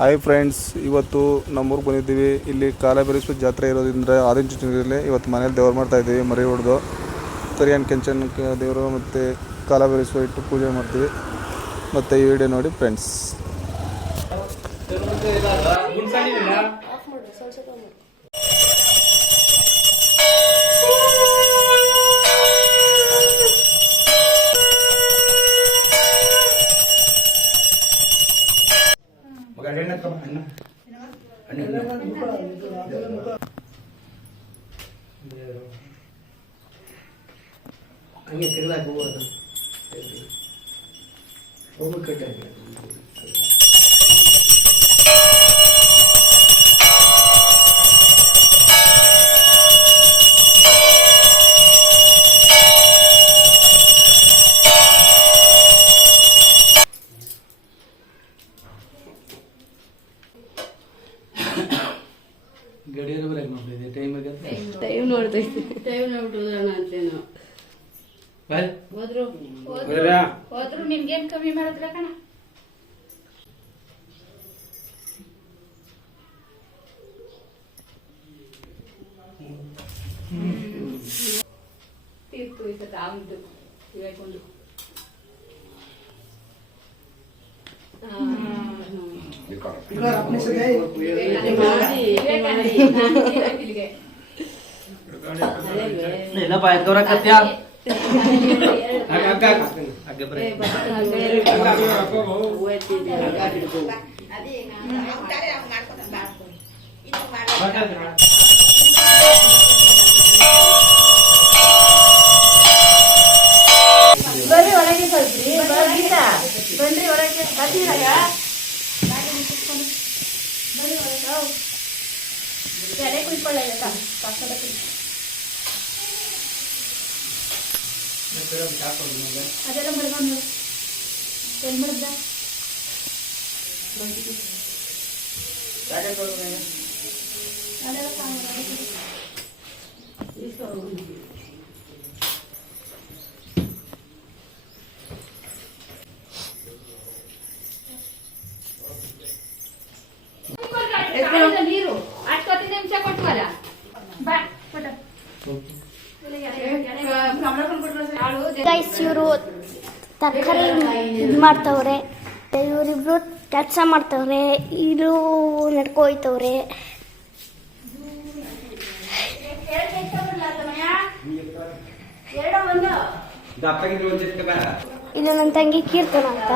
Hi friends, ಇವತ್ತು ನಮ್ಮೂರಿಗೆ ಬಂದಿದ್ದೀವಿ. ಇಲ್ಲಿ ಕಾಲಭೈರೇಶ್ವರ ಜಾತ್ರೆ ಇರೋದ್ರಿಂದ ಆದಿಚುಂಚನಗಿರಿಯಲ್ಲಿ ಇವತ್ತು ಮನೇಲಿ ದೇವ್ರು ಮಾಡ್ತಾ ಇದ್ದೀವಿ. ಮರಿ ಹೊಡೆದು ಕರಿಯನ್ ಕೆಂಚನ್ ದೇವರು ಮತ್ತು ಕಾಲಭೈರೇಶ್ವರ ಇಟ್ಟು ಪೂಜೆ ಮಾಡ್ತೀವಿ. ಮತ್ತು ಈ ವಿಡಿಯೋ ನೋಡಿ ಫ್ರೆಂಡ್ಸ್. ಹಂಗೆ ತಿರ್ಲಾಕ ಹೋಗೋದು ಹೋಗ್ಬಿಟ್ಟು ಗಡಿಯರು ಬರಕ್ಕೆ ನೋಡ್ತಿದ್ದೆ ಟೈಮ್ ನೋಡ್ತೈತಿ ಟೈಮ್ ನೋಡ್ಬಿಟ್ಟು ಅಂತೇನು ಹೋದ್ರು ನಿಮ್ಗೇನ್ ಕಮ್ಮಿ ಮಾಡಿದ್ರ ಕಣ. ತೀರ್ತು ಈ ಸತ ಆಗುಂಟು ಇವಾಕೊಂಡು ಬರ್ರಿ ಒಳಗೆ ಕಲ್ತ್ರಿ ಬನ್ರಿ ಒಳಗೆ ಬರ್ತೀರಾಗ ಬರ್ರಿ ಒಳಗೆ ಎಲೆ ಕುಯ್ಕೊಳ್ಳ ಅದೆಲ್ಲ ಬಡ್ಕೊಂಡು ಎಲ್ಲಿ ಬಡ್ದ ನೀರು ಅಷ್ಟೊತ್ತಿ ನಿಮಿಷ ಕೊಟ್ಟವಲ್ಲ ಗೈಸ್, ಇವರು ತರಕಾರಿ ಇದು ಮಾಡ್ತವ್ರೆ, ಇವರಿಬ್ರು ಕೆಲಸ ಮಾಡ್ತವ್ರೆ, ಇರು ನಡ್ಕೊ ಹೋಯ್ತವ್ರೆ. ಇದು ನನ್ನ ತಂಗಿ ಕೀರ್ತನ ಅಂತ.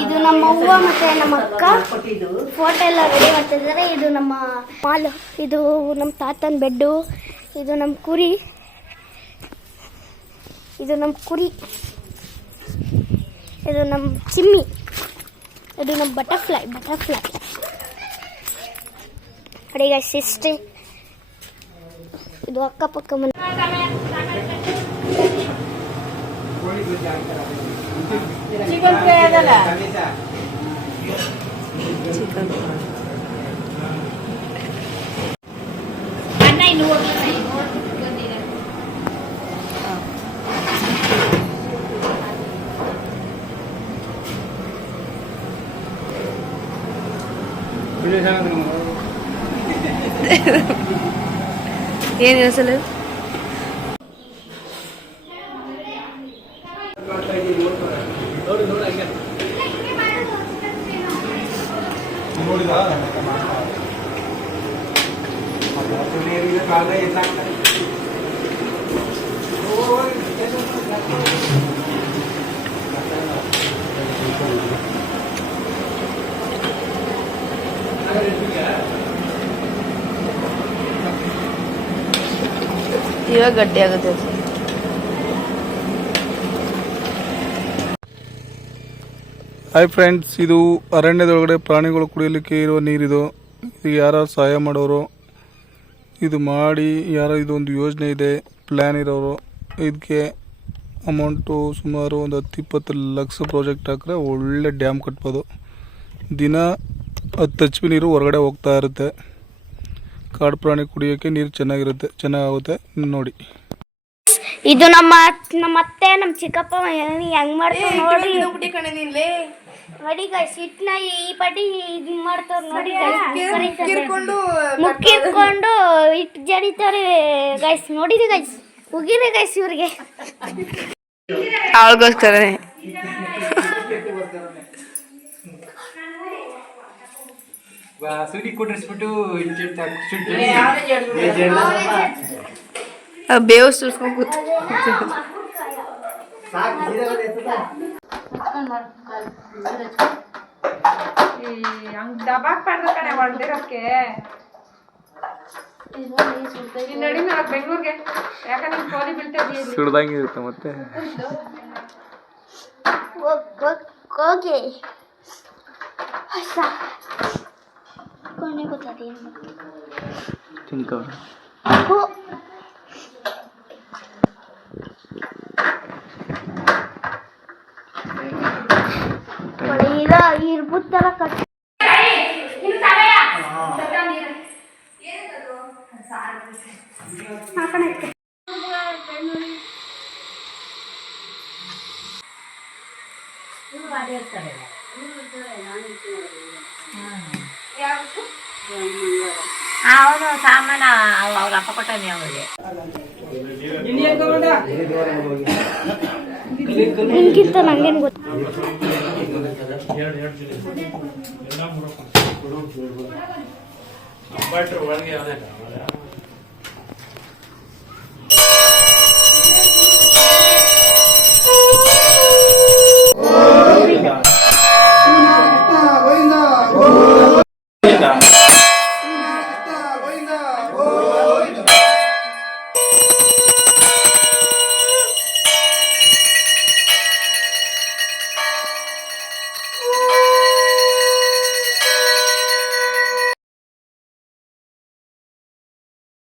ಇದು ನಮ್ಮ ಅವ್ವ ಮತ್ತೆ ನಮ್ಮ ಅಕ್ಕ ಫೋಟೋ ಎಲ್ಲ ರೆಡಿ ಮಾಡ್ತಿದ್ದಾರೆ. ಇದು ನಮ್ಮ ಮಾಲ್, ಇದು ನಮ್ಮ ತಾತನ ಬೆಡ್ಡು, ಇದು ನಮ್ಮ ಕುರಿ, ಇದು ನಮ್ಮ ಕುರಿ, ಇದು ನಮ್ಮ ಚಿಮ್ಮಿ, ಇದು ನಮ್ಮ ಬಟರ್ಫ್ಲೈ ಅಡಿಗ ಸಿಸ್ಟರ್. ಇದು ಅಕ್ಕಪಕ್ಕ ಮನೆ. ಚಿಕನ್ ಫ್ರೈ ಅದಲ್ಲ, ಅನ್ನ ಇನ್ನು ಏನು ಅಸಲು ಇವಾಗ ಗಟ್ಟಿ ಆಗುತ್ತೆ. ಹಾಯ್ ಫ್ರೆಂಡ್ಸ್, ಇದು ಅರಣ್ಯದೊಳಗಡೆ ಪ್ರಾಣಿಗಳು ಕುಡಿಯಲಿಕ್ಕೆ ಇರುವ ನೀರಿದು. ಇದು ಯಾರು ಸಹಾಯ ಮಾಡೋರು ಇದು ಮಾಡಿ, ಯಾರೋ ಇದೊಂದು ಯೋಜನೆ ಇದೆ, ಪ್ಲ್ಯಾನ್ ಇರೋರು. ಇದಕ್ಕೆ ಅಮೌಂಟು ಸುಮಾರು ಒಂದು 10-20 ಲಕ್ಷ ಪ್ರಾಜೆಕ್ಟ್ ಹಾಕಿದ್ರೆ ಒಳ್ಳೆ ಡ್ಯಾಮ್ ಕಟ್ಬೋದು. ದಿನ 10 HP ನೀರು ಹೊರಗಡೆ ಹೋಗ್ತಾ ಇರುತ್ತೆ. ಕಾಡು ಪ್ರಾಣಿ ಕುಡಿಯೋಕ್ಕೆ ನೀರು ಚೆನ್ನಾಗುತ್ತೆ ನೋಡಿ. ಇದು ನಮ್ಮ ಅತ್ತೆ, ನಮ್ಮ ಚಿಕ್ಕಪ್ಪ ಹೆಂಗ್ ಮಾಡ್ತಾರೆ ನೋಡಿ. ನೋಡಿ ಗೈಸ್ ಹಿಟ್ನ ಈ ಪಟ್ಟಿ ಇದು ಮಾಡ್ತಾರ ನೋಡಿ ಮುಕ್ಕಿರ್ಕೊಂಡು ಹಿಟ್ಟು ಜಡಿತಾರೆ ಗೈಸ್ ನೋಡಿರಿ ಗೈಸ್ ಹೋಗಿರಿ ಗೈಸ್ ಇವ್ರಿಗೆ ಅವಳಿಗೋಸ್ಕರನೇ ಸುಡಿ ಕುಟ್ರಿಸ್ಬಿಟ್ಟು ಬೇವು ಸುಲ್ಸ್ಕೊಂಡು ಕೂತು ಹಂಗ್ ದಬಾಕ್ ಪಾಡ್ದ ಕಣೆ ಹೊಡೆದಿರೋಕ್ಕೆ ನಡಿ ನಾಳೆ ಬೆಂಗಳೂರಿಗೆ ಯಾಕಂದ್ರೆ ಕೋಲಿ ಬೀಳ್ತದೆ ಸುಡ್ದಂಗೆ ಇರುತ್ತೆ ಮತ್ತೆ ಹೋಗಿ ಕೊನೆ ಗೊತ್ತದೆ ತಿನ್ಕೋ ಈಗ ಇರ್ಬುತ್ತರ ಕಟ್ ಅವನು ಸಾಮಾನ ಅವ್ರ ಅಪ್ಪ ಕೊಟ್ಟಾನೆ ಅವರಿಗೆ ಹಿಂಗಿತ್ತ ನಂಗೇನು ಗೊತ್ತು